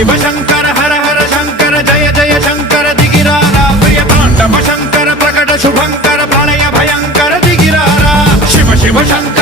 शिव शंकर हर हर शंकर जय जय शंकर दिगिरारा प्रिय तांडव शंकर प्रकट शुभंकर प्रलय भयंकर दिगिरारा शिव शिव शंकर